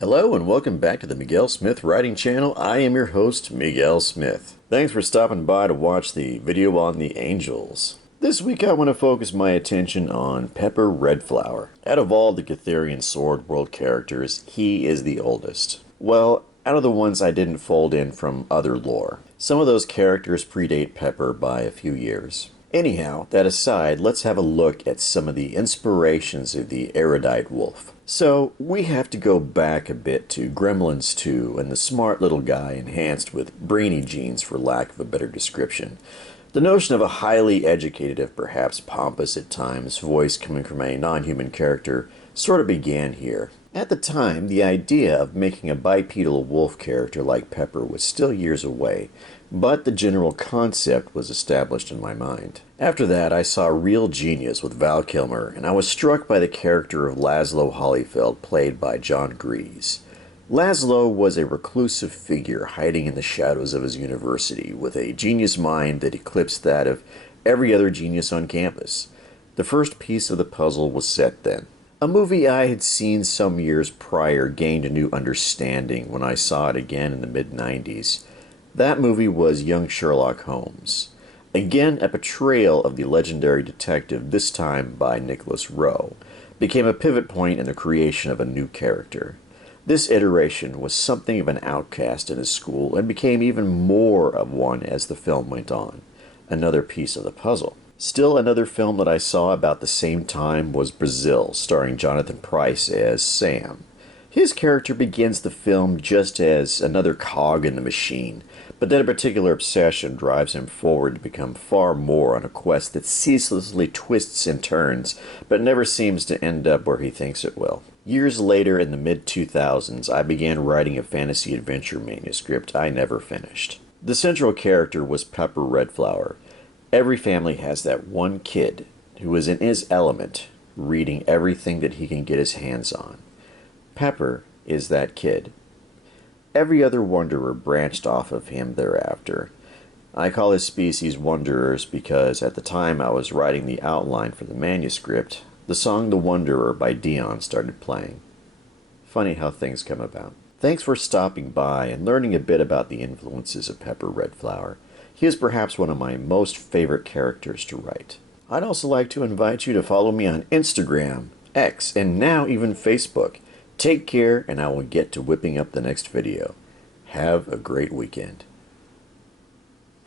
Hello and welcome back to the Miguel Smith Writing Channel. I am your host, Miguel Smith. Thanks for stopping by to watch the video on the Angels. This week I want to focus my attention on Pepper Redflower. Out of all the Catherian Sword World characters, he is the oldest. Well, out of the ones I didn't fold in from other lore. Some of those characters predate Pepper by a few years. Anyhow, that aside, let's have a look at some of the inspirations of the erudite wolf. So, we have to go back a bit to Gremlins 2 and the smart little guy enhanced with brainy genes for lack of a better description. The notion of a highly educated, if perhaps pompous at times, voice coming from a non-human character sort of began here. At the time, the idea of making a bipedal wolf character like Pepper was still years away, but the general concept was established in my mind. After that, I saw Real Genius with Val Kilmer, and I was struck by the character of Laszlo Holyfeld, played by John Grease. Laszlo was a reclusive figure hiding in the shadows of his university, with a genius mind that eclipsed that of every other genius on campus. The first piece of the puzzle was set then. A movie I had seen some years prior gained a new understanding when I saw it again in the mid-90s. That movie was Young Sherlock Holmes. Again, a portrayal of the legendary detective, this time by Nicholas Rowe, became a pivot point in the creation of a new character. This iteration was something of an outcast in his school and became even more of one as the film went on. Another piece of the puzzle. Still another film that I saw about the same time was Brazil, starring Jonathan Pryce as Sam. His character begins the film just as another cog in the machine, but then a particular obsession drives him forward to become far more on a quest that ceaselessly twists and turns, but never seems to end up where he thinks it will. Years later, in the mid-2000s, I began writing a fantasy adventure manuscript I never finished. The central character was Pepper Redflower. Every family has that one kid who is in his element, reading everything that he can get his hands on. Pepper is that kid. Every other wanderer branched off of him thereafter. I call his species wanderers because at the time I was writing the outline for the manuscript, the song The Wanderer by Dion started playing. Funny how things come about. Thanks for stopping by and learning a bit about the influences of Pepper Redflower. He is perhaps one of my most favorite characters to write. I'd also like to invite you to follow me on Instagram, X, and now even Facebook. Take care, and I will get to whipping up the next video. Have a great weekend.